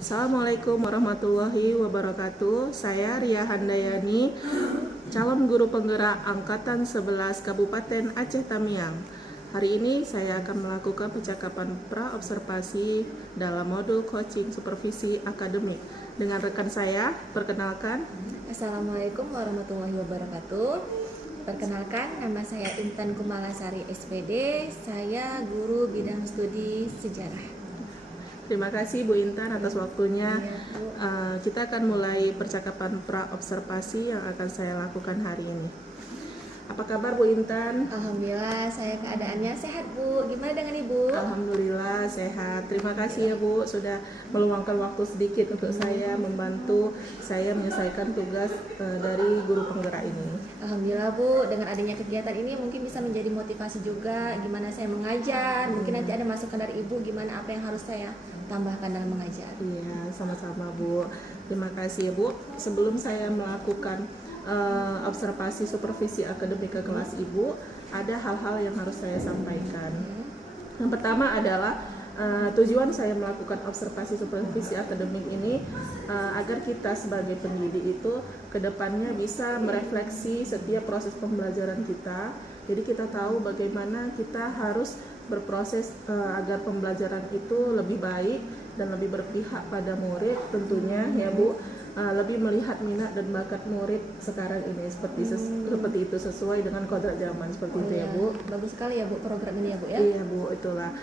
Assalamualaikum warahmatullahi wabarakatuh. Saya Ria Handayani, calon guru penggerak Angkatan 11 Kabupaten Aceh Tamiang. Hari ini saya akan melakukan percakapan pra-observasi dalam modul coaching supervisi akademik. Dengan rekan saya, perkenalkan. Assalamualaikum warahmatullahi wabarakatuh. Perkenalkan, nama saya Intan Kumalasari SPD. Saya guru bidang studi sejarah. Terima kasih Bu Intan atas waktunya. Kita akan mulai percakapan pra-observasi yang akan saya lakukan hari ini. Apa kabar Bu Intan? Alhamdulillah, saya keadaannya sehat Bu. Gimana dengan Ibu? Alhamdulillah sehat. Terima kasih ya Bu sudah meluangkan waktu sedikit untuk saya membantu saya menyelesaikan tugas dari guru penggerak ini. Alhamdulillah Bu, dengan adanya kegiatan ini mungkin bisa menjadi motivasi juga gimana saya mengajar. Mungkin nanti ada masukan dari Ibu gimana apa yang harus saya tambahkan dalam mengajar. Iya, sama-sama Bu. Terima kasih ya Bu. Sebelum saya melakukan observasi supervisi akademik ke kelas Ibu, ada hal-hal yang harus saya sampaikan. Yang pertama adalah tujuan saya melakukan observasi supervisi akademik ini agar kita sebagai pendidik itu kedepannya bisa merefleksi setiap proses pembelajaran kita. Jadi kita tahu bagaimana kita harus berproses agar pembelajaran itu lebih baik dan lebih berpihak pada murid tentunya ya Bu. Lebih melihat minat dan bakat murid sekarang ini seperti itu sesuai dengan kodrat zaman seperti itu ya Bu. Bagus sekali ya Bu program ini ya Bu ya. Iya Bu, itulah.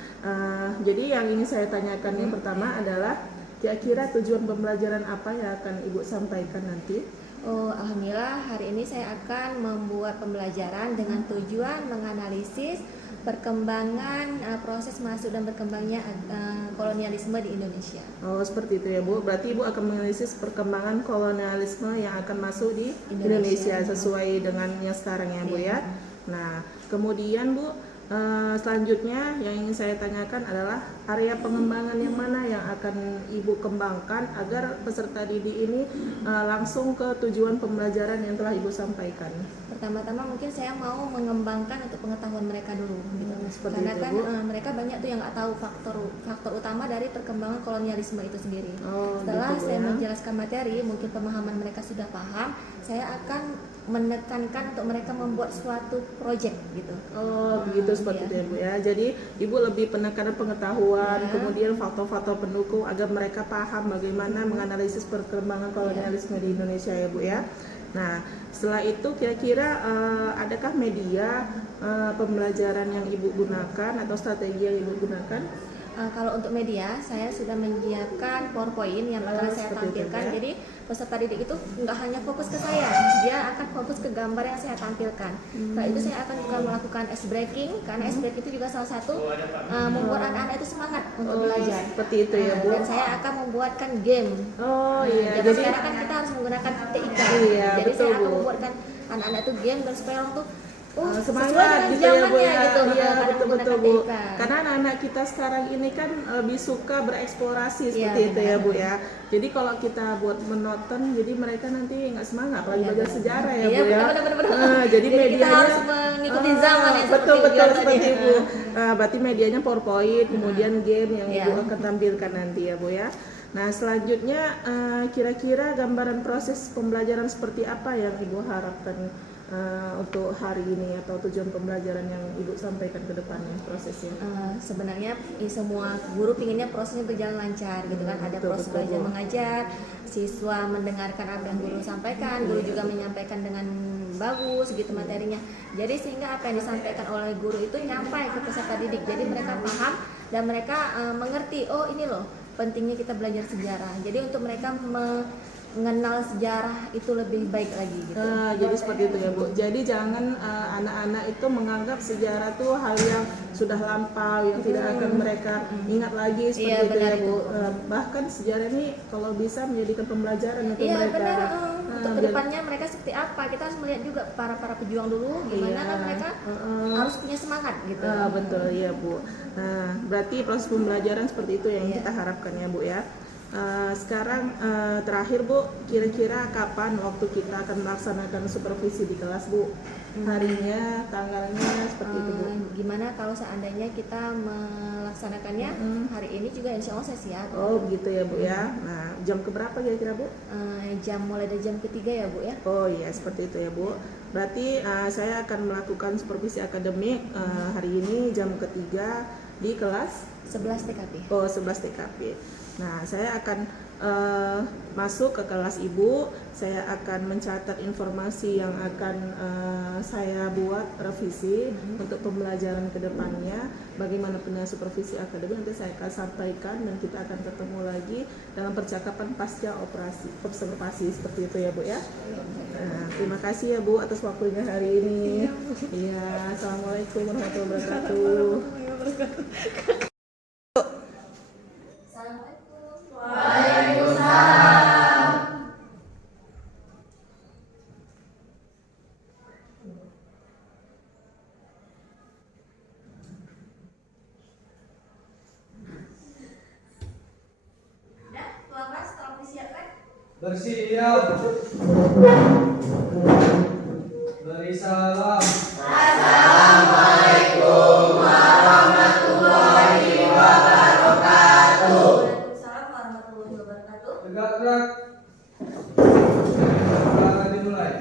Jadi yang ingin saya tanyakan yang pertama adalah kira-kira tujuan pembelajaran apa yang akan Ibu sampaikan nanti? Oh, alhamdulillah hari ini saya akan membuat pembelajaran dengan tujuan menganalisis perkembangan proses masuk dan berkembangnya kolonialisme di Indonesia. Oh, seperti itu ya Bu. Berarti Ibu akan menganalisis perkembangan kolonialisme yang akan masuk di Indonesia sesuai dengan yang sekarang ya Bu ya. Nah, kemudian Bu, selanjutnya yang ingin saya tanyakan adalah area pengembangan yang mana yang akan Ibu kembangkan agar peserta didik ini langsung ke tujuan pembelajaran yang telah Ibu sampaikan. Pertama-tama mungkin saya mau mengembangkan untuk pengetahuan mereka dulu gitu. Karena itu, kan Bu. Mereka banyak tuh yang nggak tahu faktor utama dari perkembangan kolonialisme itu sendiri. Setelah gitu, saya ya. menjelaskan materi, mungkin pemahaman mereka sudah paham, saya akan menekankan untuk mereka membuat suatu project gitu. Oh, begitu seperti itu ya Bu ya. Jadi Ibu lebih penekanan pengetahuan, kemudian faktor-faktor pendukung agar mereka paham bagaimana menganalisis perkembangan kolonialisme di Indonesia ya Bu ya. Nah, setelah itu kira-kira adakah media pembelajaran yang Ibu gunakan atau strategi yang Ibu gunakan? Kalau untuk media, saya sudah menyiapkan PowerPoint yang akan saya seperti itu, tampilkan. ya. Jadi peserta didik itu nggak hanya fokus ke saya, dia akan fokus ke gambar yang saya tampilkan. Setelah itu saya akan juga melakukan ice breaking, karena ice breaking itu juga salah satu membuat anak-anak itu semangat untuk belajar. Seperti itu ya Bu. Dan saya akan membuatkan game. Oh iya, Jadi sekarang kan kita harus menggunakan TIK. Iya, Jadi betul, saya akan Bu. membuatkan anak-anak itu game dan supaya orang tuh semangat gitu ya Bu ya. gitu. Iya, Karena betul menggunakan Bu. TIK. Karena anak-anak kita sekarang ini kan lebih suka bereksplorasi Iya, seperti itu ya benar. Bu ya. Jadi kalau kita buat monoton, jadi mereka nanti nggak semangat lagi Iya, belajar benar. sejarah ya Iya, Bu ya. benar. Jadi kita medianya harus mengikuti zaman ya, betul biar seperti tadi. itu. Berarti medianya PowerPoint, kemudian game yang Iya. Ibu akan tampilkan nanti ya Bu ya. Nah, selanjutnya kira-kira gambaran proses pembelajaran seperti apa yang Ibu harapkan untuk hari ini atau tujuan pembelajaran yang Ibu sampaikan ke depannya prosesnya? Sebenarnya semua guru pinginnya prosesnya berjalan lancar gitu kan, ada proses betul, belajar Bu. mengajar, siswa mendengarkan apa yang guru sampaikan, guru juga menyampaikan dengan bagus gitu materinya. Jadi sehingga apa yang disampaikan oleh guru itu nyampai ke peserta didik, jadi mereka paham dan mereka mengerti, oh ini loh pentingnya kita belajar sejarah. Jadi untuk mereka mengenal sejarah itu lebih baik lagi gitu. Jadi seperti itu ya Bu. Jadi jangan anak-anak itu menganggap sejarah tuh hal yang sudah lampau yang tidak akan mereka ingat lagi seperti Iya, itu benar ya Bu. itu. Bahkan sejarah ini kalau bisa menjadikan pembelajaran untuk Iya mereka. benar. Untuk jadi- kedepannya mereka seperti apa, kita harus melihat juga para pejuang dulu gimana kan mereka harus punya semangat gitu. Betul ya Bu. Nah, berarti proses pembelajaran seperti itu yang kita harapkan ya Bu ya. Sekarang terakhir Bu, kira-kira kapan waktu kita akan melaksanakan supervisi di kelas Bu? Harinya, tanggalnya seperti itu Bu. Gimana kalau seandainya kita melaksanakannya hari ini juga insya Allah saya siap. Oh begitu ya Bu ya. Nah jam keberapa kira-kira Bu? Mulai dari jam ketiga ya Bu ya. Oh iya seperti itu ya Bu. Berarti saya akan melakukan supervisi akademik hari ini jam ketiga di kelas 11 TKP. Oh 11 TKP. Nah saya akan masuk ke kelas Ibu, saya akan mencatat informasi yang akan saya buat revisi untuk pembelajaran ke depannya. Bagaimana punya supervisi akademik nanti saya akan sampaikan dan kita akan ketemu lagi dalam percakapan pasca operasi observasi seperti itu ya Bu ya. Terima kasih ya Bu atas waktunya hari ini. Iya, assalamualaikum warahmatullahi wabarakatuh. Bersiap. Beri salam. Assalamualaikum warahmatullahi wabarakatuh. Waalaikumsalam warahmatullahi wabarakatuh. Tegak gerak. Silakan dimulai.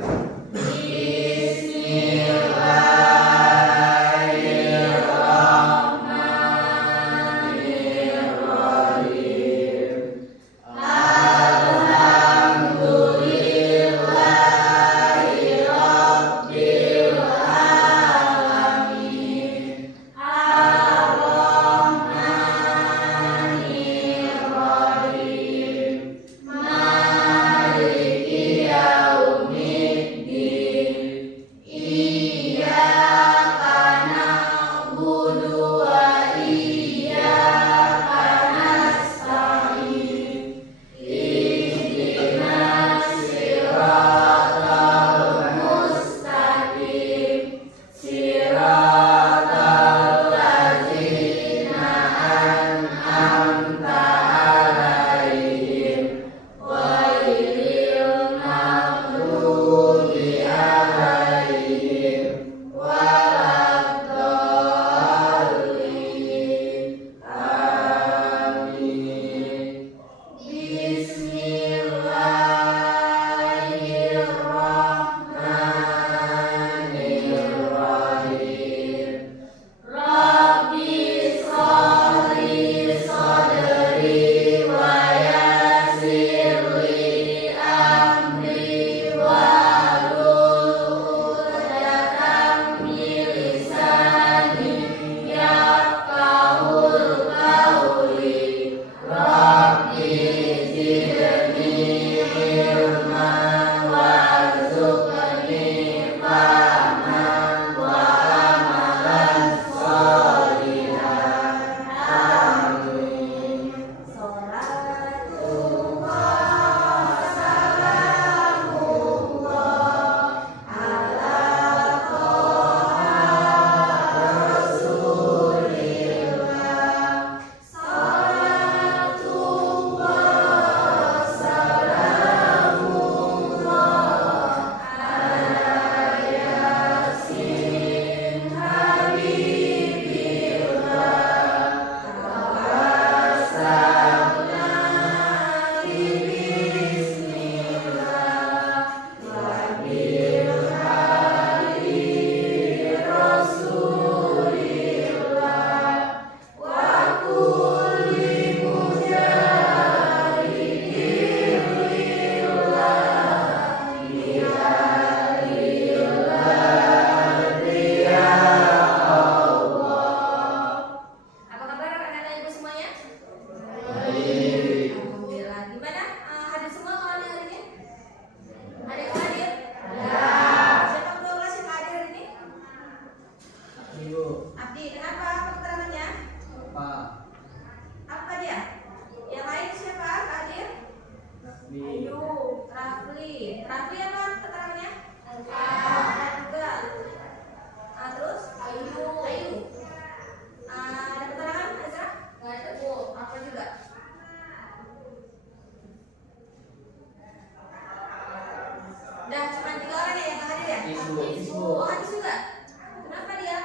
Udah cuma 3 orang ya yang hadir ya? Ibu. Oh, habis juga. Kenapa dia?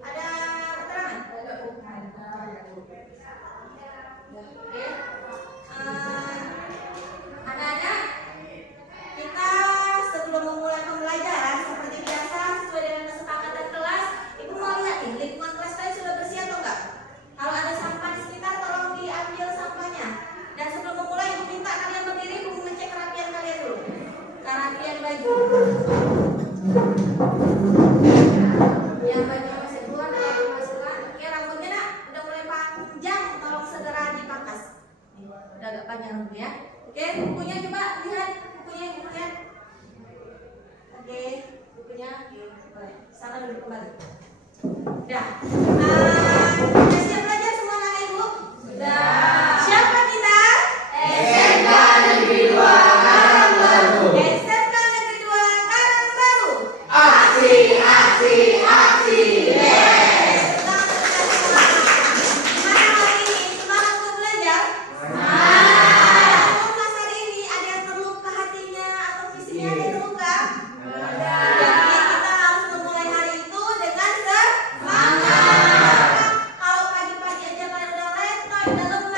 Ada keterangan? Oke. Anak-anak, kita sebelum memulai pembelajaran seperti biasa sesuai dengan kesepakatan kelas, Ibu mau lihat nih lingkungan kelas kalian sudah bersih atau enggak? Kalau ada sampah di sekitar tolong diambil sampahnya. Dan sebelum memulai Ibu minta kalian berdiri, Ibu mengecek kerapian kalian dulu. Kerapian baju. Yang bajunya masih keluar, yang masih keluar. Oke, rambutnya nak udah mulai panjang, tolong segera dipangkas. Nih, udah agak panjang rambutnya. Oke, bukunya coba lihat, bukunya. Oke, bukunya. Boleh, sana duduk kembali. Dah. Sudah siap belajar semua anak ibu? Sudah. Siapa kita? SMK Negeri 2 Karangbaru. SMK Negeri 2 Karangbaru. Aksi, aksi, aksi. Gimana hari ini? Semangat untuk belajar? Semangat. Kelas hari ini ada yang terluka hatinya atau fisiknya ada yang terluka? Jadi kita harus memulai hari itu dengan semangat. Kalau pagi-pagi aja kalian udah letoy, udah lemas,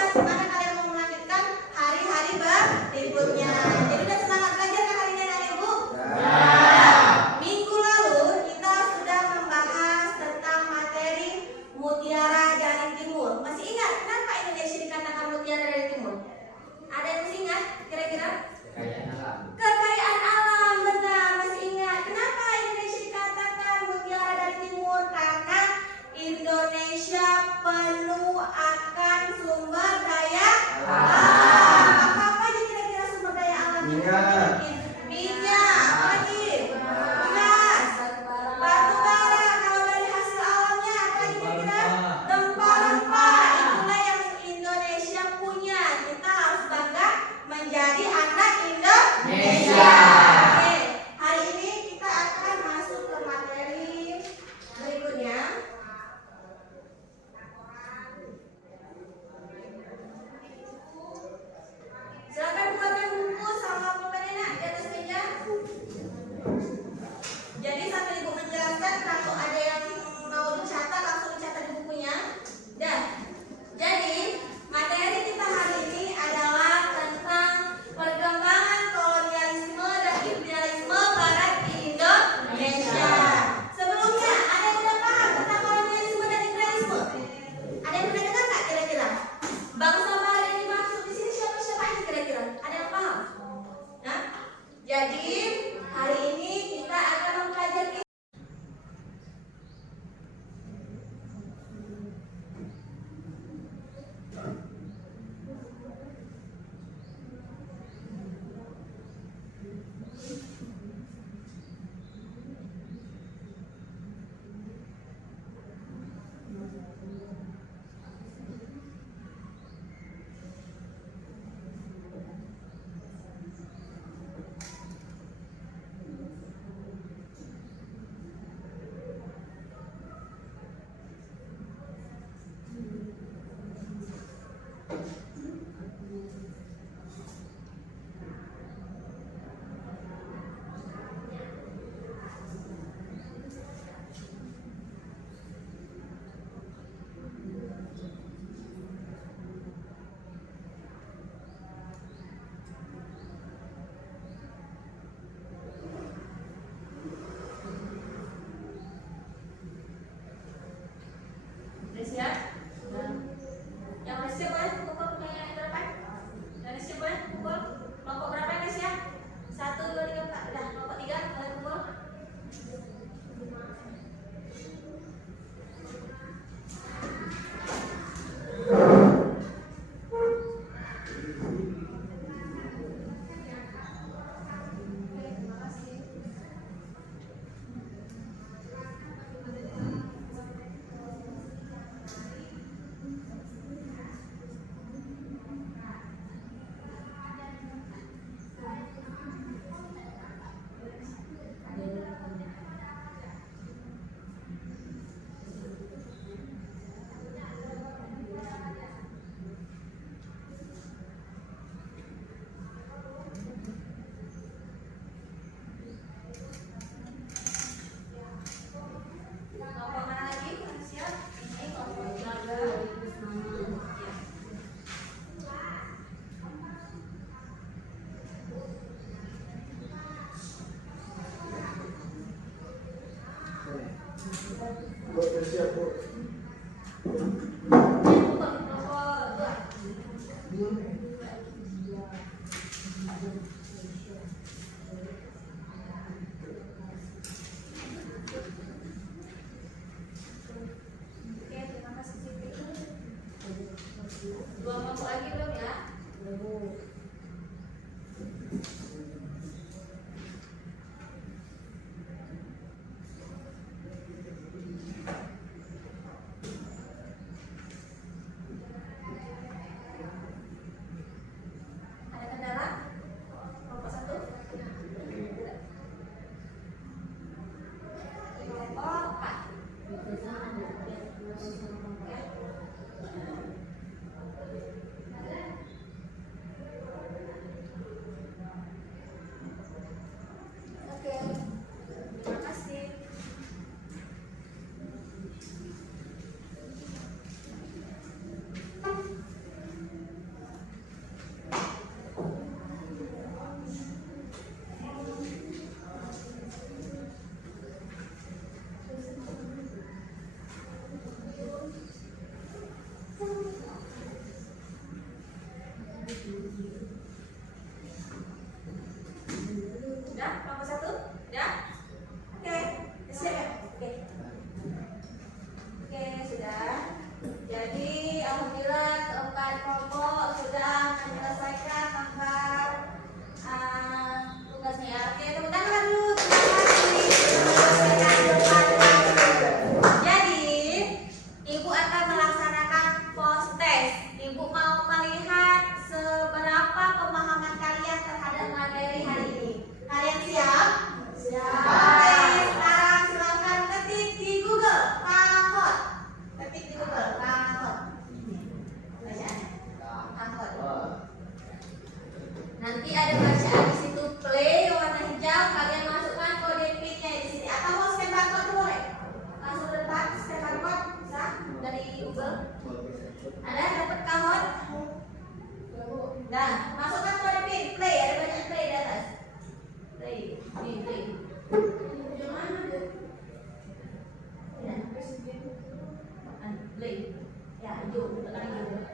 Beli. Ya, hijau, tekan hijau.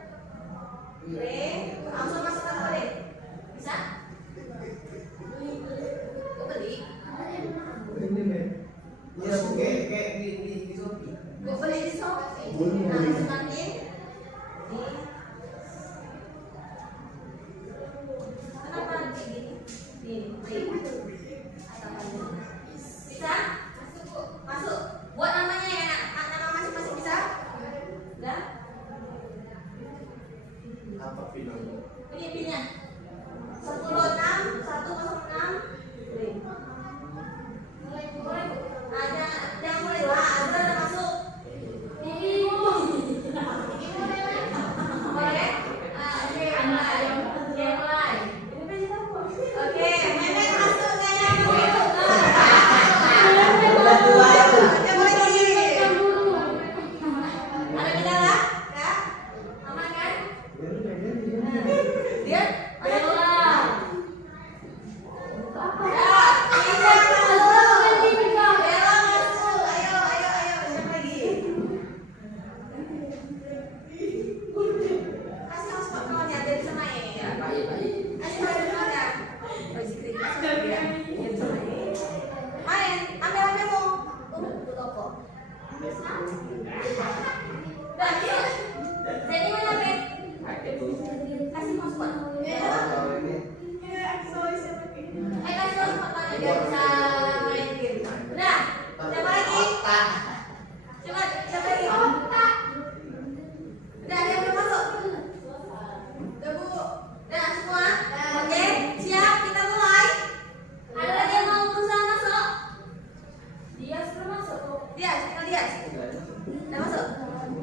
Beli, langsung masuk ke beli. Bisa? Kau beli? Ini men. Iya, kayak di Shopee. Kau beli di Shopee. Nah, itu nanti. Kenapa nanti gini? Nih, beli. Bisa? Masuk. Buat namanya ya, nama masing-masing bisa? Udah? Apa filmnya? Ini pinnya. 106, 106. Beli. Ada yang mulai ada masuk. Boleh? Mulai. Oke, Memet masuk kayaknya dulu. Coba lagi. Ada kendala? Ya? Aman kan? Dia bela. Ya, bisa masuk. Bela masuk. Ayo. Siapa lagi? Kasih hotspot kawannya, dia bisa main. Kasih main kawannya. Oh, Zikri masuk dia. Dia bisa main. Main, ambil HP-mu. Tuh toko. Udah, yuk. Jadi mana, Bet? Kasih hotspot. Kasih hotspot mana dia bisa main game. Udah, siapa lagi? Coba, siapa lagi? Udah, dia belum masuk. Udah, Bu. Udah, semua? Oke, siap, kita mulai. Ada lagi yang mau berusaha masuk? Dia sudah masuk. Dia, tinggal dia. Udah masuk?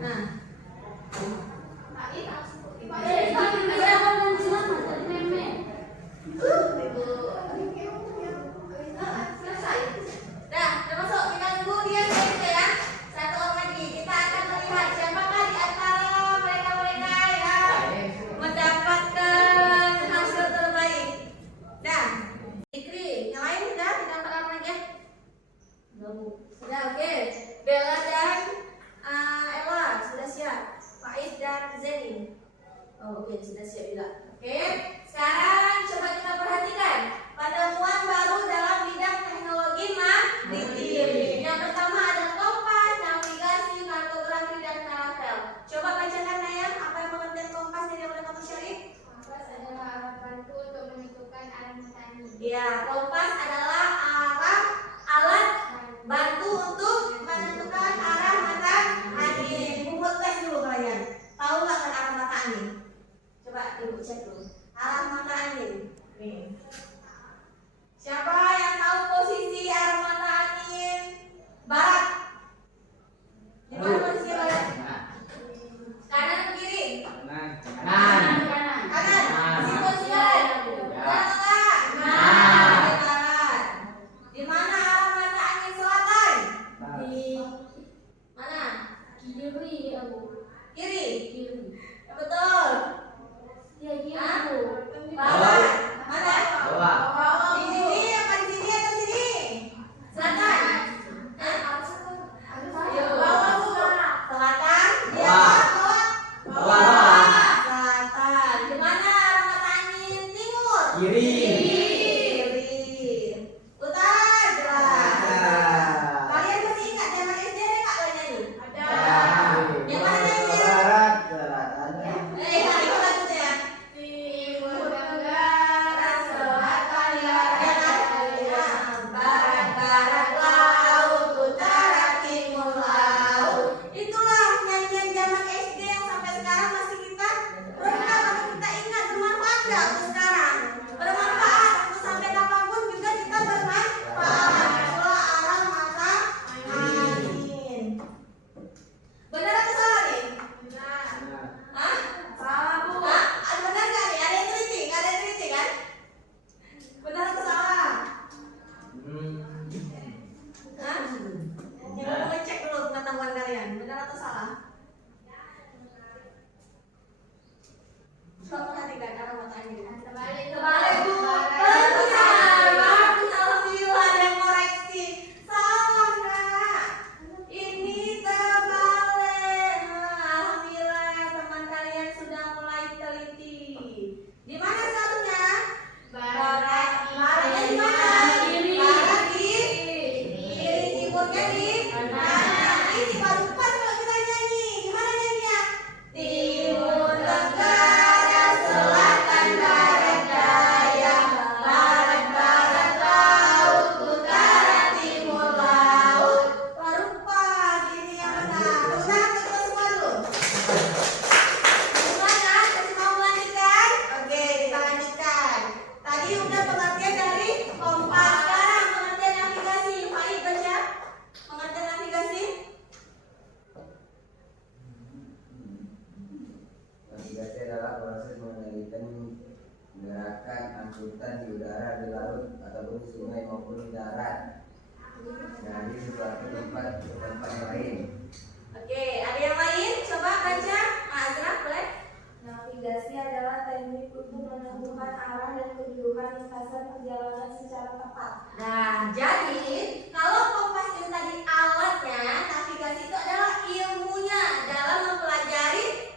Nah. Selesai. Udah masuk. Kita tunggu dia selesai ya. Satu orang lagi. Kita akan melihat siapakah di antara mereka-mereka yang mendapatkan hasil terbaik. Dah. Zikri, yang lain udah kita angkat lagi ya. Sudah, oke. Bella dan Ella sudah siap. Faiz dan Zeni. Oh, oke, sudah siap juga. Oke. Sekarang coba kita perhatikan penemuan baru dalam bidang teknologi maritim. Yang pertama ada kompas, navigasi, kartografi, dan karavel. Coba bacakan Naya, apa yang pengertian kompas dari yang udah kamu share? Kompas adalah alat bantu untuk menentukan arah matahari. Ya, kompas adalah alat bantu untuk menentukan arah mata angin. Buat tes dulu kalian. Tahu nggak kan arah mata angin? Coba ibu cek dulu. Arah mata angin. Nih. Siapa yang tahu posisi arah mata angin barat? Di mana posisi barat? Kanan atau kiri? Kanan. Di posisi barat? Kanan atau enggak? Di barat. Di mana arah mata angin selatan? Di Mana? kiri aku. Kiri. Kiri. Ya, betul. Ya kiri Hah? aku. Barat. Mana? Bawah. Di sini apa di sini atau sini? Selatan. Hah? Ayo, bawah Bu. Selatan. Di atas, bawah. Bawah. Selatan. Di mana arah mata angin timur? Kiri. Kiri. Utara. Jelas. Kalian masih ingat zaman SD ada nggak kalian nyanyi? Ada. Yang mana nyanyi? Barat, selatan. Ayo lagu ya. Timur tenggara selatan Barat, barat, laut, utara, timur, laut. Itulah nyanyian zaman SD yang sampai sekarang masih kita renang atau kita ingat. Bermanfaat nggak untuk sekarang? Bermanfaat untuk sampai kapanpun juga kita bermanfaat. Itulah arah mata angin. Benar atau salah nih? Hah? Salah Bu. Hah? Benar nggak nih? Ada yang teliti? Nggak ada yang teliti kan? Benar atau salah? Hah? Ya, mau ngecek dulu pengetahuan kalian. Benar atau salah? Coba perhatikan arah mata angin. angkutan di udara, di laut, ataupun di sungai maupun di darat. Nah, di suatu tempat yang lain. Oke, ada yang lain? Coba baca. Azra, boleh? Navigasi adalah teknik untuk menentukan arah dan kedudukan lintasan perjalanan secara tepat. Nah, jadi kalau kompas itu tadi alatnya, navigasi itu adalah ilmunya dalam mempelajari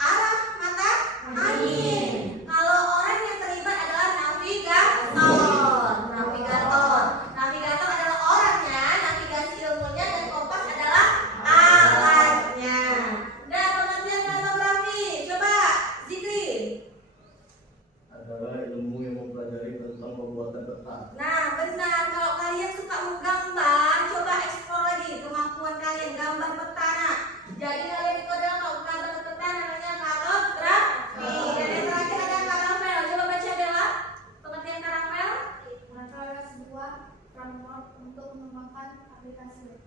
arah mata angin. Kalau orang yang terlibat adalah navigator. Navigator adalah orangnya, navigasi ilmunya, dan kompas adalah alatnya. Nah, pengertian kartografi, coba Zikri. Adalah ilmu yang mempelajari tentang pembuatan peta. Nah, benar. Kalau kalian suka menggambar, coba eksplor lagi kemampuan kalian gambar peta. Nah, jadi kalian itu adalah kalau gambar peta namanya kartografi. Dan yang terakhir ada karafel. Coba baca adalah pengertian karafel. Adalah sebuah framework untuk mengembangkan aplikasi.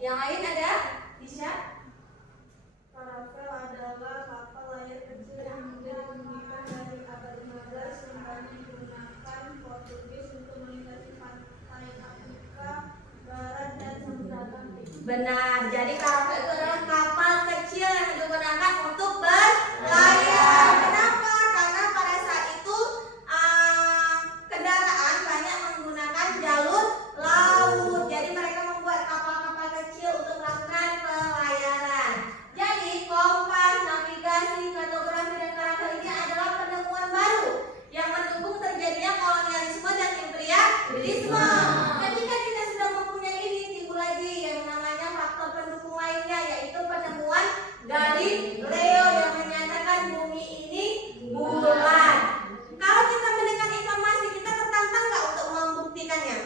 Yang lain ada? Bisa? Paravel adalah kapal layar kecil yang ditemukan dari abad 15 yang banyak digunakan Portugis untuk melintasi pantai Afrika Barat dan Samudra Atlantik. Benar. Jadi karafel itu adalah kapal kecil yang digunakan untuk berlayar. Kenapa? Karena pada saat itu kendaraan banyak menggunakan jalur laut. Jadi mereka membuat kapal-kapal kecil untuk melakukan pelayaran. Jadi kompas, navigasi, kartografi, dan karafel ini adalah penemuan baru yang mendukung terjadinya kolonialisme dan imperialisme. Ketika kita sudah mempunyai ini, timbul lagi yang namanya faktor pendukung lainnya, yaitu penemuan Galileo yang menyatakan bumi ini bulat. Kalau kita mendengar informasi, kita tertantang nggak untuk membuktikannya?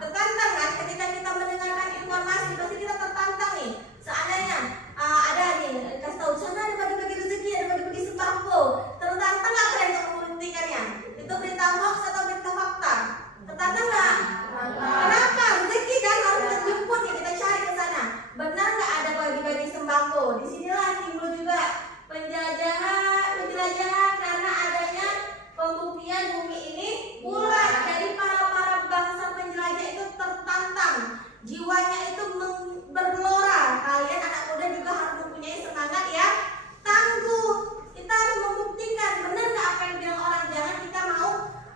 Tertantang kan? Ketika kita mendengarkan informasi, pasti kita tertantang nih. Seandainya ada nih, kasih tahu sana ada bagi-bagi rezeki, ada bagi-bagi sembako. Tertantang nggak kalian untuk membuktikannya? Itu berita hoax atau berita fakta? Tertantang nggak? Kenapa? Rezeki kan harus kita jemput ya, kita cari ke sana. Benar nggak ada bagi-bagi sembako? Disinilah timbul juga penjelajahan karena adanya pembuktian bumi ini bulat. Jadi para bangsa penjelajah itu tertantang, jiwanya itu bergelora. Kalian anak muda juga harus mempunyai semangat yang tangguh. Kita harus membuktikan benar nggak apa yang bilang orang. Jangan kita mau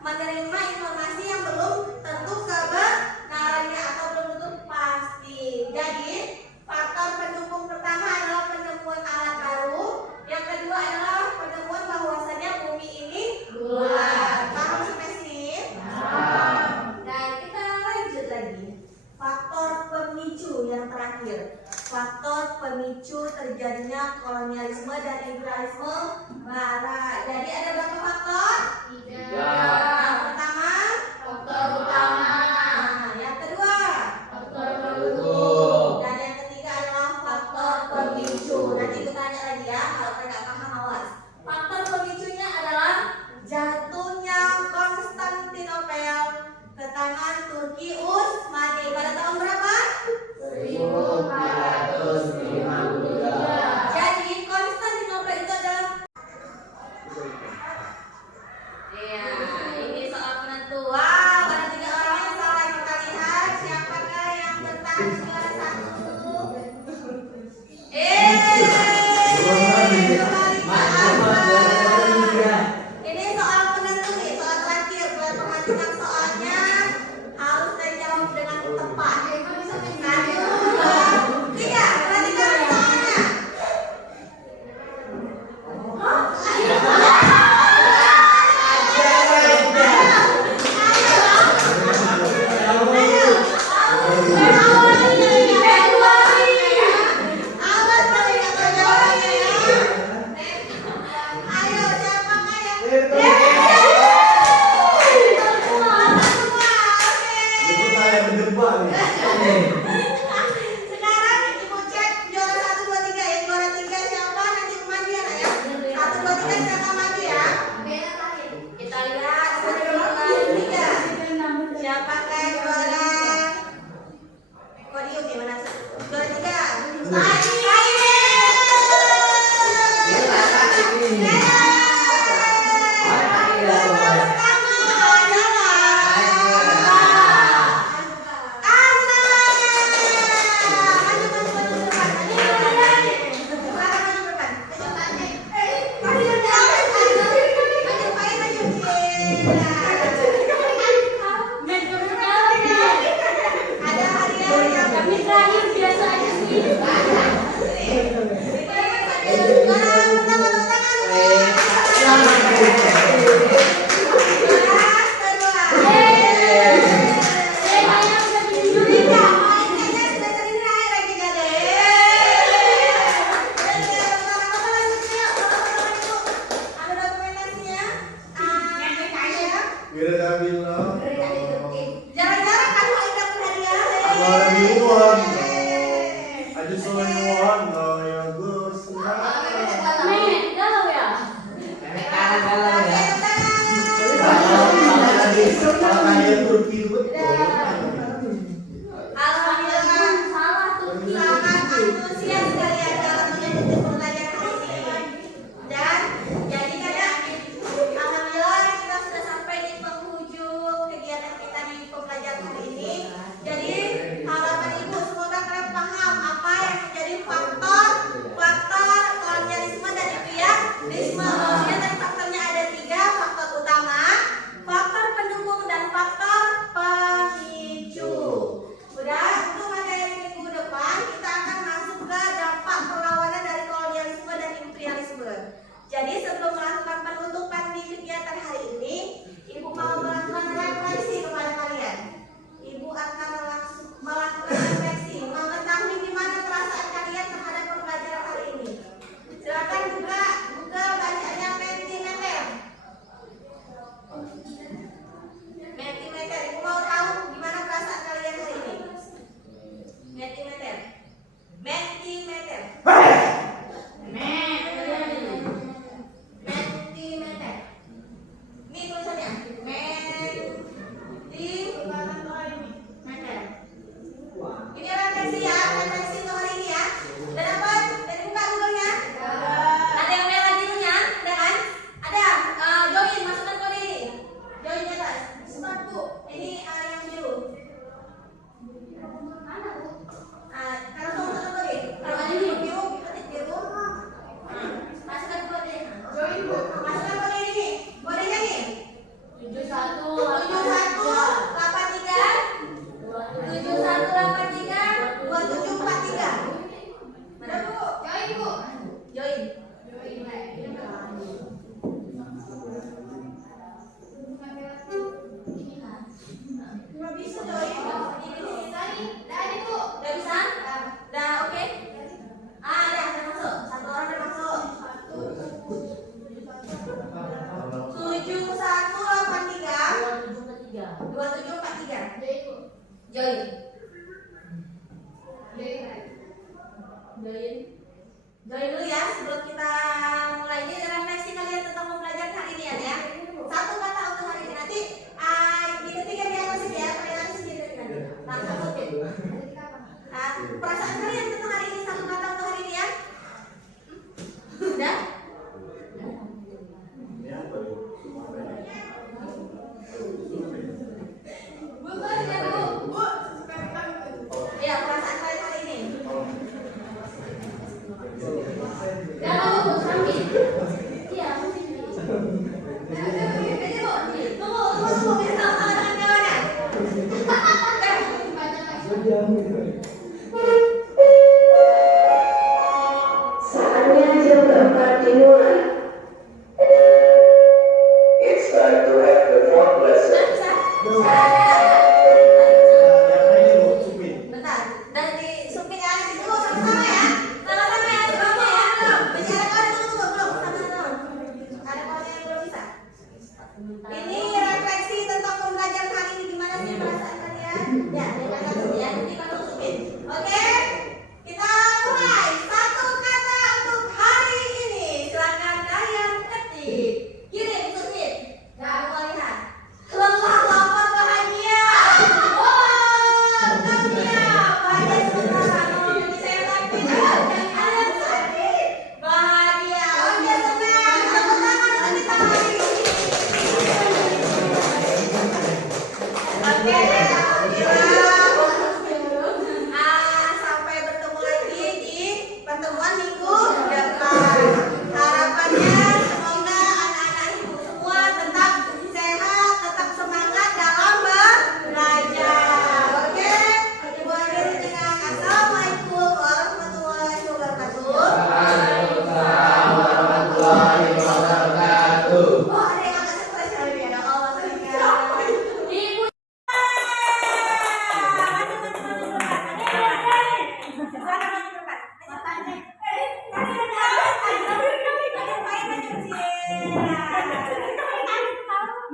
menerima informasi yang belum tentu kebenarannya atau belum tentu pasti. Jadi faktor pendukung pertama adalah penemuan alat baru. Yang kedua adalah penemuan bahwasannya bumi ini bulat. Paham sampai sini? Dan kita lanjut lagi. Faktor pemicu yang terakhir. Faktor pemicu terjadinya kolonialisme dan imperialisme barat. Jadi ada berapa faktor? 3. Yang pertama, Faktor utama. nah, yang kedua, Faktor pendukung. dan yang ketiga adalah faktor pemicu. Nanti gue tanya lagi ya, kalau kalian nggak paham awas. Faktor pemicunya adalah jatuhnya Konstantinopel ke tangan Turki Utsmani pada tahun berapa? 1453. Jadi Konstantinopel itu adalah ya, ini soal penentu. Wow, ada 3 orang yang salah. Kita lihat siapakah yang bertahan juara 1. Ini soal penentu nih, soal terakhir. Buat perhatikan soalnya harus dijawab dengan tepat. 1, 2, 3. Perhatikan soalnya. Awas kalau nggak tahu jawabannya ya. Ayo siapakah yang sekarang ibu cek juara 1, 2, 3 ya. Juara 3 siapa nanti kemandian ya. 1, 2, 3 silakan maju ya. Kita lihat 1, 2, 3. Siapakah juara podium gimana? Juara 3. Ada hadiah yang Kami terakhir biasa aja sih. Jarang-jarang kan mau dapat hadiah. I just only want yang gue senang. Nih, galau ya. Kalau kayak Turki betul. Alhamdulillah. Salah tuh. Sangat antusias kalian dalam mengikuti pembelajaran hari ini. Dan jadi kan ya, alhamdulillah kita sudah sampai di penghujung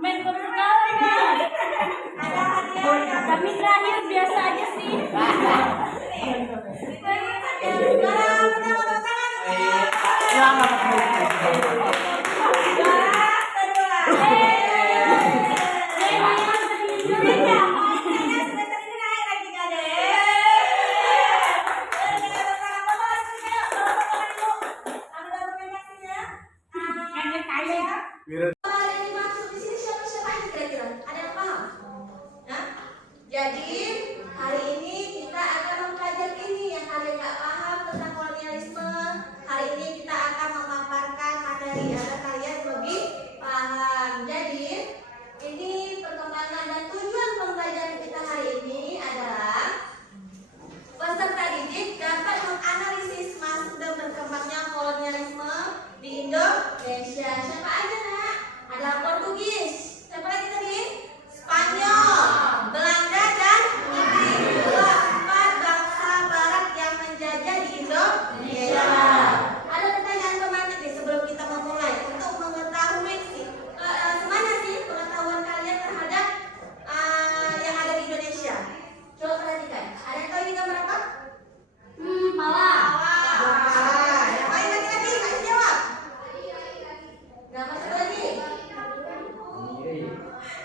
Mentor sekali kan. Kami terakhir biasa aja sih. Jadi hari ini kita akan mempelajari ini yang kalian nggak paham tentang kolonialisme. Hari ini kita akan memaparkan materi agar kalian lebih paham. Jadi ini perkembangan dan tujuan pembelajaran kita hari ini adalah peserta didik dapat menganalisis masuk dan berkembangnya kolonialisme di Indonesia. Siapa aja nak? Ada Portugis. Siapa lagi tadi? Spanyol, Belanda dan Inggris. Empat bangsa Barat yang menjajah di Indonesia. Ada pertanyaan pematik nih sebelum kita memulai untuk mengetahui semana sih pengetahuan kalian terhadap yang ada di Indonesia. Coba perhatikan. Ada yang tahu ini gambar apa? Pala. Yang lain lagi kasih jawab. Gambar satu lagi.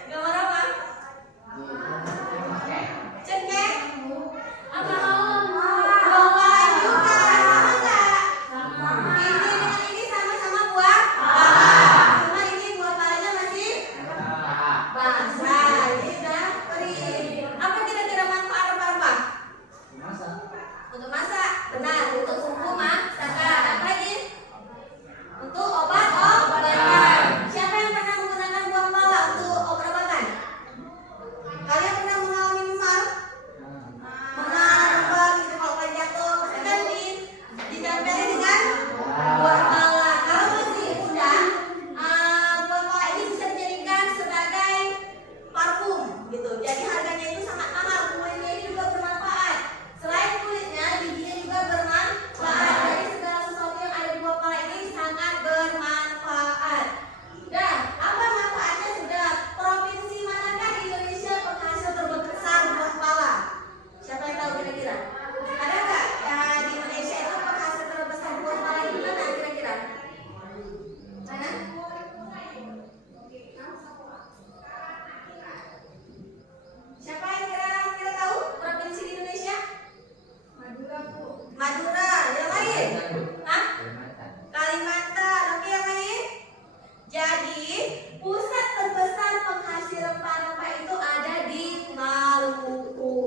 Gambar apa? Cengkeh. Apa? Buah juga. Sama nggak? Ini dengan ini sama-sama buah. Cuma ini buah palanya masih basah. Ini sudah kering. Apa kira-kira manfaat rempah-rempah? Untuk masak. Benar. Untuk bumbu masakan. Apa lagi? Untuk obat-obatan. Siapa yang pernah menggunakan buah pala untuk obat-obatan? Kalian pernah mengalami memar? Memar gitu kalau kalian jatuh, pasti kan ditempelin dengan buah pala. Kalau masih muda, buah pala ini bisa dijadikan sebagai parfum gitu. Jadi harganya itu sangat mahal. Kulitnya ini juga bermanfaat. Selain kulitnya, bijinya juga bermanfaat. Jadi segala sesuatu yang ada di buah pala ini sangat bermanfaat. Dan apa manfaatnya sudah? Provinsi manakah di Indonesia penghasil terbesar buah pala? Siapa yang tahu kira-kira? Ada nggak di Indonesia itu penghasil terbesar buah pala di mana kira-kira? Mana? Siapa yang kira-kira tahu provinsi di Indonesia? Madura. Yang lain? Hah? Kalimantan. Oke, yang lain? Jadi, pusat terbesar penghasil rempah-rempah itu ada di Maluku.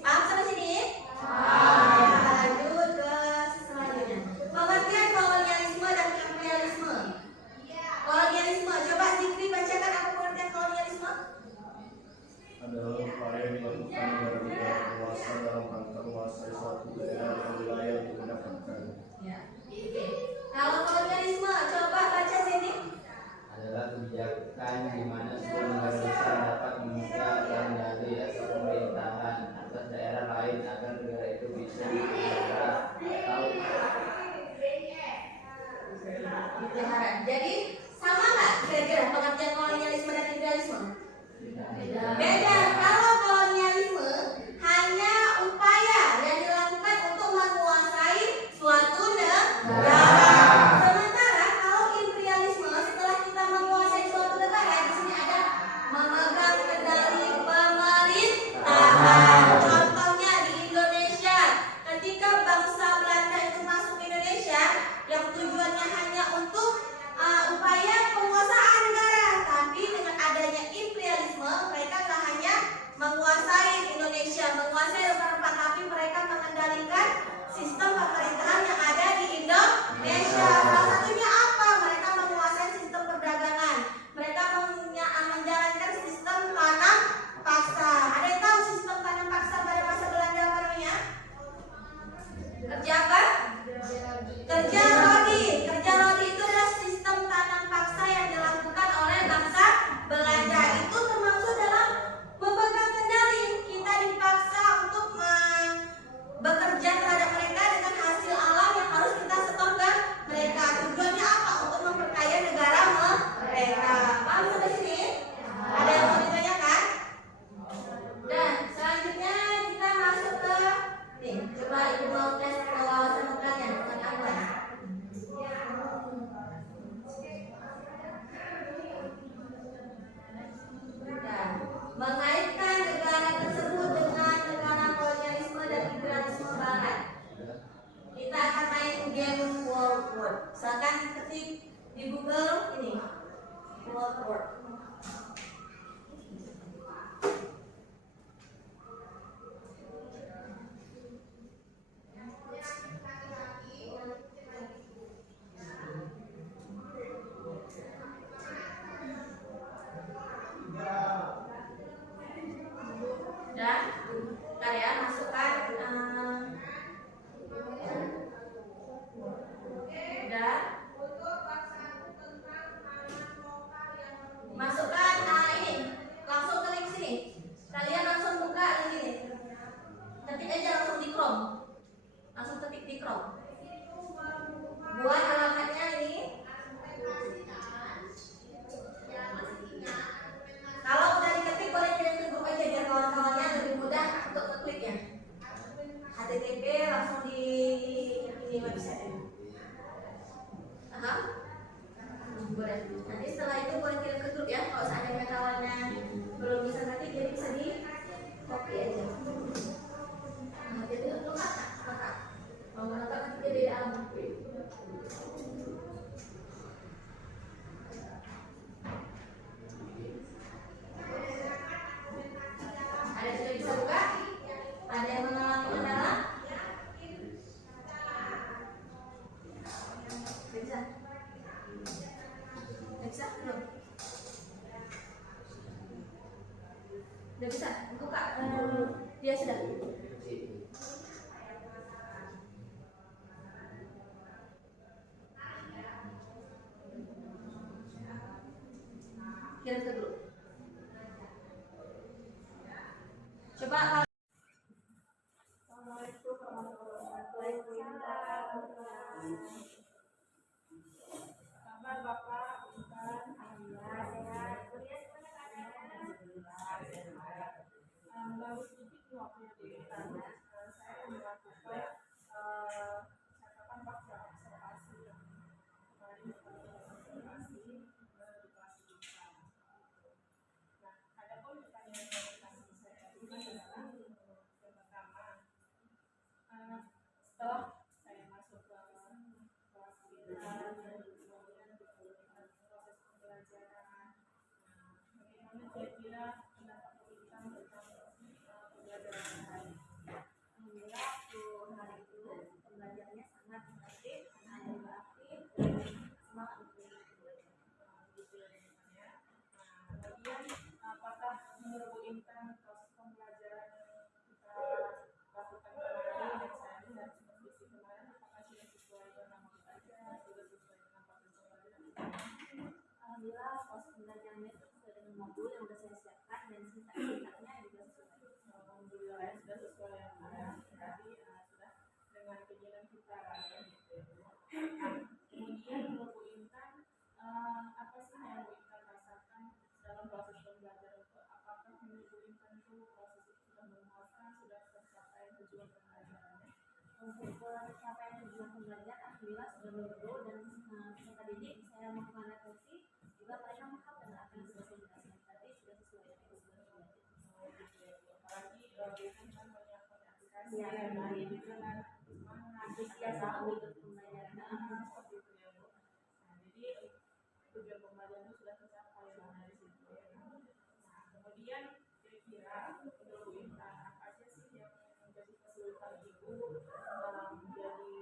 Paham sampai sini? Lanjut ke selanjutnya. Pengertian kolonialisme dan imperialisme. Kolonialisme. Coba Zikri bacakan apa pengertian kolonialisme? adalah upaya yang dilakukan oleh negara penguasa dalam rangka menguasai suatu daerah atau wilayah untuk mendapatkan Ya. Oke. Kalau kolonialisme, coba baca sini. adalah kebijakan di mana sebuah negara besar dapat meminta kendali atau pemerintahan atas daerah lain agar negara itu bisa dipelihara atau Dipelihara. Jadi sama nggak kira-kira pengertian kolonialisme dan imperialisme? Beda. Kalau kolonialisme hanya upaya yang dilakukan untuk menguasai suatu negara. Sementara kalau imperialisme setelah kita menguasai suatu negara, di sini ada forward. Dan kalian masukkan dan masukkan ini langsung ke link sini. Kalian langsung buka link ini. Ketik aja langsung di Chrome. Langsung ketik di Chrome. Buat alamatnya ini. Kalau udah diketik boleh kirim ke grup aja biar kawan-kawannya lebih mudah untuk ngekliknya. HTTP langsung di ini website ini. Aha. Boleh. Nanti setelah itu boleh kirim ke grup ya. Kalau seandainya kawannya belum bisa ngetik jadi bisa di copy aja. Nah, jadi untuk kakak. Mau menonton nanti jadi di alam. Ada sudah bisa buka? Ada yang mengalami kendala? Bisa? Bisa? Belum? Udah bisa? Buka? Dia sudah? Kirim ke grup. Coba kalau Assalamualaikum warahmatullahi wabarakatuh. Kabar Bapak, Intan, alhamdulillah sehat. Baru sedikit waktunya di Intan. Saya melakukan catatan pasca observasi kemarin observasi di kelas Intan. Nah, ada pun pertanyaan yang kasih saya ajukan adalah yang pertama, setelah saya masuk ke kelas Intan dan kemudian proses pembelajaran, bagaimana kira-kira pendapat Intan tentang pembelajaran hari? Alhamdulillah waktu hari itu pembelajarannya sangat menarik, anak-anak juga aktif dan semangat untuk belajar. Gitu ya. Kemudian apakah menurut Bu Intan proses pembelajaran yang kita lakukan kemarin dan saya lihat supervisi kemarin apakah sudah sesuai dengan kita, sudah sesuai dengan proses pembelajaran? Alhamdulillah proses pembelajarannya itu sesuai dengan modul yang sudah saya siapkan dan singkat-singkatnya juga sesuai. Alhamdulillah ya, sudah sesuai yang tadi sudah dengan keinginan kita ya, gitu ya. Nah, kemudian menurut Bu Intan apa sih yang Bu Intan rasakan dalam proses pembelajaran itu? Apakah menurut Bu Intan itu proses itu sudah memuaskan, sudah tercapai tujuan pembelajarannya? Untuk pencapaian tujuan pembelajaran alhamdulillah sudah berguru dan peserta didik saya melakukan refleksi juga mereka paham dengan apa yang sudah saya jelaskan tadi sudah sesuai dengan yang sudah belajar. Apalagi Bu Intan kan banyak aplikasi Iya, ya, nah iya. ini dengan semangat Antusias dalam ikut pembelajaran. seperti itu ya Bu. Nah, jadi tujuan pembelajaran itu sudah tercapai lah dari situ ya. Nah, kemudian kira-kira menurut Bu Intan apa aja sih yang menjadi kesulitan Ibu menjadi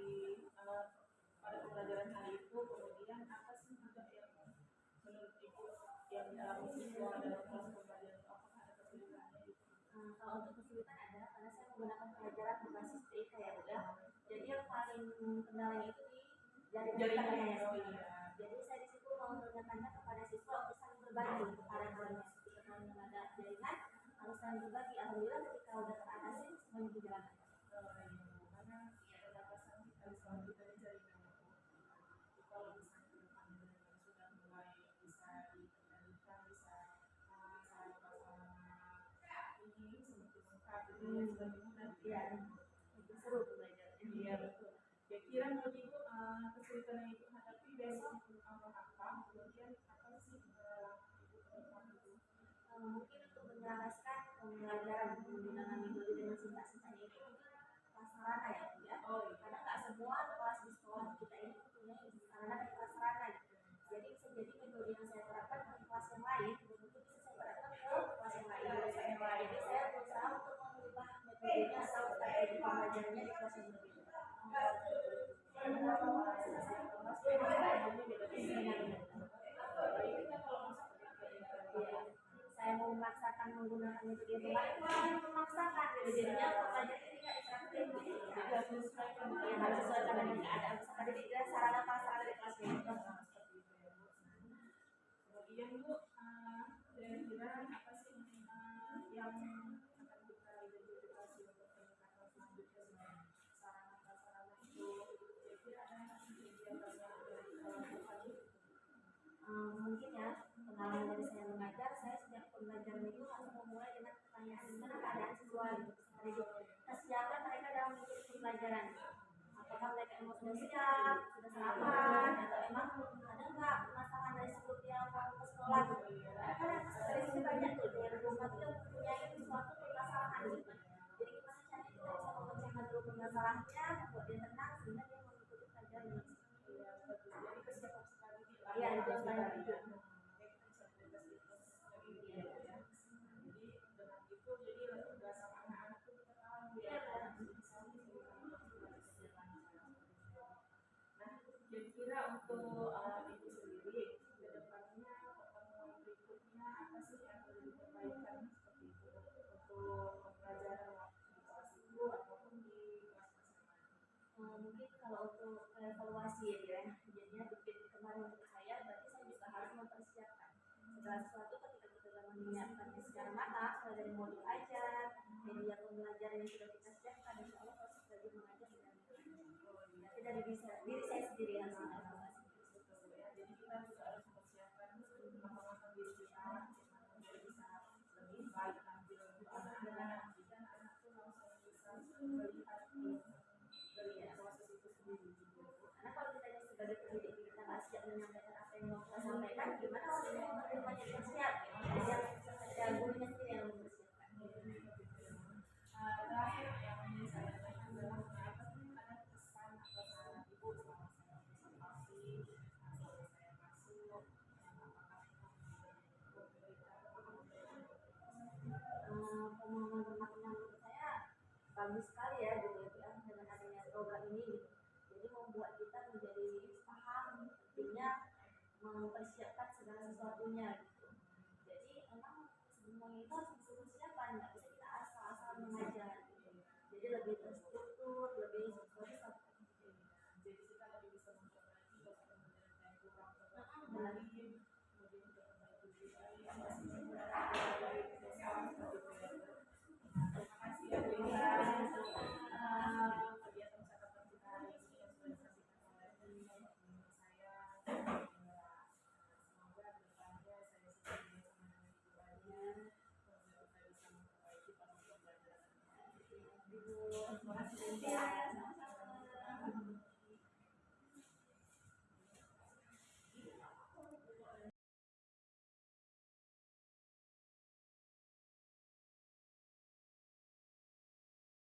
pada pembelajaran hari itu, kemudian apa sih juga yang menurut Ibu yang dialami siswa dalam proses pembelajaran itu, apakah ada kesulitannya gitu? Kalau untuk kesulitan ada karena saya menggunakan pelajaran berbasis TIK ya udah. Jadi yang paling kendalanya itu di jaringan internet. Oh iya. Jadi saya di situ mau menanyakannya kepada siswa untuk saling berbagi area-area ketika kalian ada jaringan harus saling berbagi. Alhamdulillah ketika udah teratasi semuanya berjalan. Karena keterbatasan kita selalu kita di jaringan itu. Kalau misalnya ke depan sudah mulai bisa dikendalikan, bisa sama-sama ini semakin lengkap gitu ya, semakin mudah. Iya, itu seru tuh belajarnya. Iya betul. Ya kira menurut Ibu kesulitan yang Ibu hadapi besok apa? Kemudian apa sih langkah Ibu ke depan itu? Mungkin untuk menjelaskan pembelajaran menggunakan metode dengan singkat-singkatnya itu mungkin prasarana ya. Oh iya. Karena nggak semua kelas di sekolah kita ini punya sarana dan prasarana. Jadi bisa jadi metode yang saya terapkan di kelas mau memaksakan menggunakan itu dia kembali malah memaksakan gitu. Jadinya pelajar ini nggak interaktif gitu. Jadi harus menyesuaikan dengan keadaan peserta didik dan sarana prasarana di kelas itu. Kemudian Bu, kira-kira apa sih yang akan kita identifikasi untuk peningkatan selanjutnya dengan sarana prasarana itu? Kira-kira ada nggak sih kegiatan yang kita lakukan? Mungkin ya pengalaman dari saya mengajar, saya sejak pembelajaran itu harus memulai dengan pertanyaan gimana keadaan siswa gitu. Jadi kesiapan mereka dalam mengikuti pembelajaran. Apakah mereka emosional siap, sudah sarapan, atau emang ada nggak permasalahan dari sebelum dia mau ke sekolah gitu. Karena dari sini banyak tuh yang rumah itu mempunyai suatu permasalahan gitu. Jadi gimana caranya kita bisa memecahkan dulu permasalahannya, membuat dia tenang sehingga dia mengikuti pelajaran dengan Jadi kesiapan sekali di Iya, itu sekali lagi. kita bisa berinvestasi ya. Jadi dengan itu jadi udah sama anak-anak tuh kita tahu ya. Nah, kira-kira untuk ibu sendiri ke depannya pertemuan berikutnya apa sih yang perlu diperbaikan seperti itu untuk pembelajaran di kelas ibu ataupun di kelas masing-masing? Mungkin kalau untuk evaluasi ya, jadinya bikin kemarin untuk saya, berarti saya juga harus mempersiapkan segala sesuatu ketika kita sudah menyiapkan secara matang, mulai dari modul ajar, media pembelajaran yang sudah kita siapkan, insya Allah proses belajar mengajar sudah nanti dari diri saya sendiri yang harus mengevaluasi. Jadi kita juga harus mempersiapkan kemampuan diri kita biar bisa lebih baik tampil untuk anak-anak dan anak itu langsung bisa melihat proses itu sendiri. Karena kalau kita sebagai pendidik kita nggak siap menyampaikan apa yang mau kita sampaikan, gimana orang yang menerimanya dengan siap? Jadi ada gurunya sendiri yang mempersiapkan. Terakhir yang ingin saya tanyakan adalah apa sih ada pesan atau saran ibu selama saya observasi atau saya masuk yang apakah Pengalaman tentang menurut saya bagus sekali ya gitu ya dengan adanya program ini gitu. Jadi membuat kita menjadi paham pentingnya mempersiapkan segala sesuatunya gitu. Jadi emang semuanya itu harus dipersiapkan, nggak bisa kita asal-asalan mengajar gitu. Jadi lebih terstruktur, lebih sesuatu. jadi kita lebih bisa memperbaiki kalau pembelajaran yang kurang terlebih kemudian untuk membantu diri terima kasih ya Bu Ira kegiatan catatan kita hari ini yang sudah disampaikan oleh saya semoga kedepannya saya sudah bisa mengambil kita bisa memperbaiki pada pembelajaran